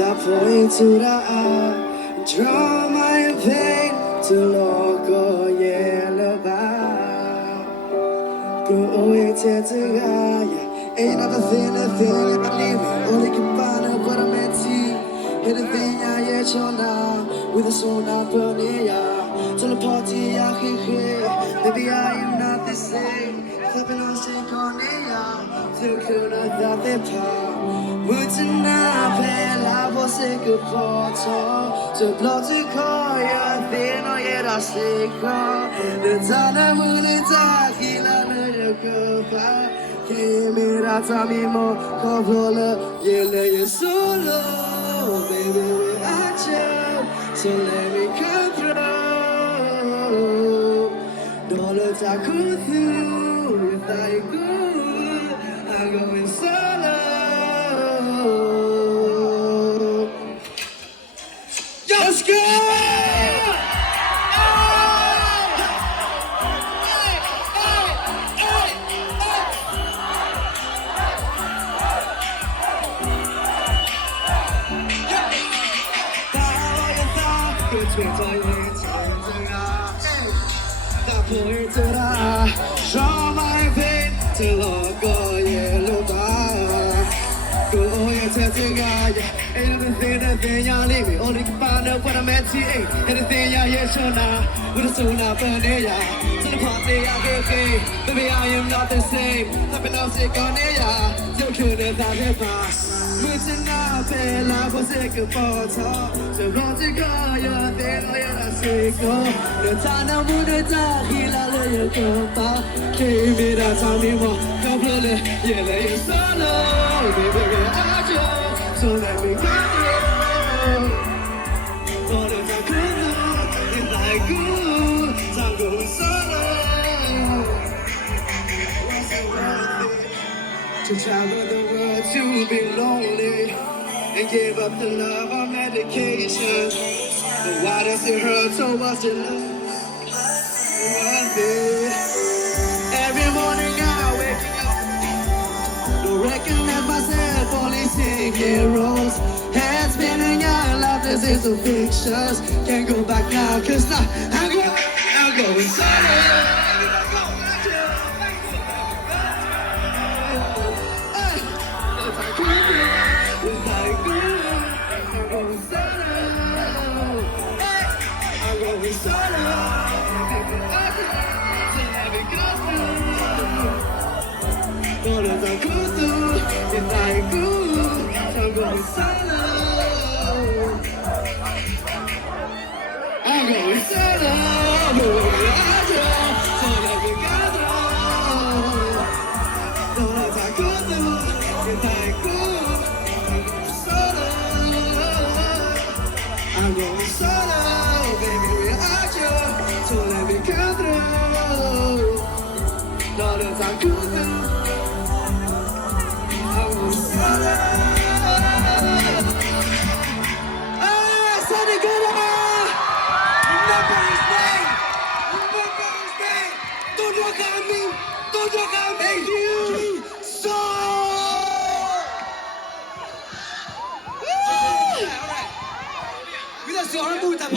that point to the eye, draw my pain to logo yellow bar. Go away to ain't another thing I leave me. Only can find out what I'm at tea. Anything I yet on now, with a soul not burning ya. To the party I hear, baby I am not the same. Flipping on shake on ya, till could I thought they power. Mutana pela você que pode to blow to call ya thin or yet I say call the time when it's a killer no go back came in at me more cover yellow solo baby without you so let me come through don't let I go through if I go I'm going solo. Let's go! Draw my pain till all go yellow bar. Go anything y'all leave me. Only can find out what I'm at to. Anything y'all hear show now. With a soul not burning ya. To the party I get paid. Baby I am not the same. Tapping out sick on it ya. Still couldn't have it pass. Moving up and life was sick of photo. So long to go, you're there, you're sick of. The time I would have died, he'll let you go back. Came in that time you want. Come on, yeah, let you solo. Baby, I do. So let me go through. All of that good, it's like good. So I'm going solo. To travel the world to be lonely and give up the love of medication. But why does it hurt so much to lose? Worth it. Every morning I'm waking up, don't recognize myself, only seeing heroes. Head spinning, I love this is a fiction. Can't go back now, cause now I'm going solo. I'm going solo. I'm going solo, baby, without you. So let me come through. Not as I could do. I'm going solo. Remember his name. Don't look at me. Don't look at me. You so. 我哋做咗冇突破。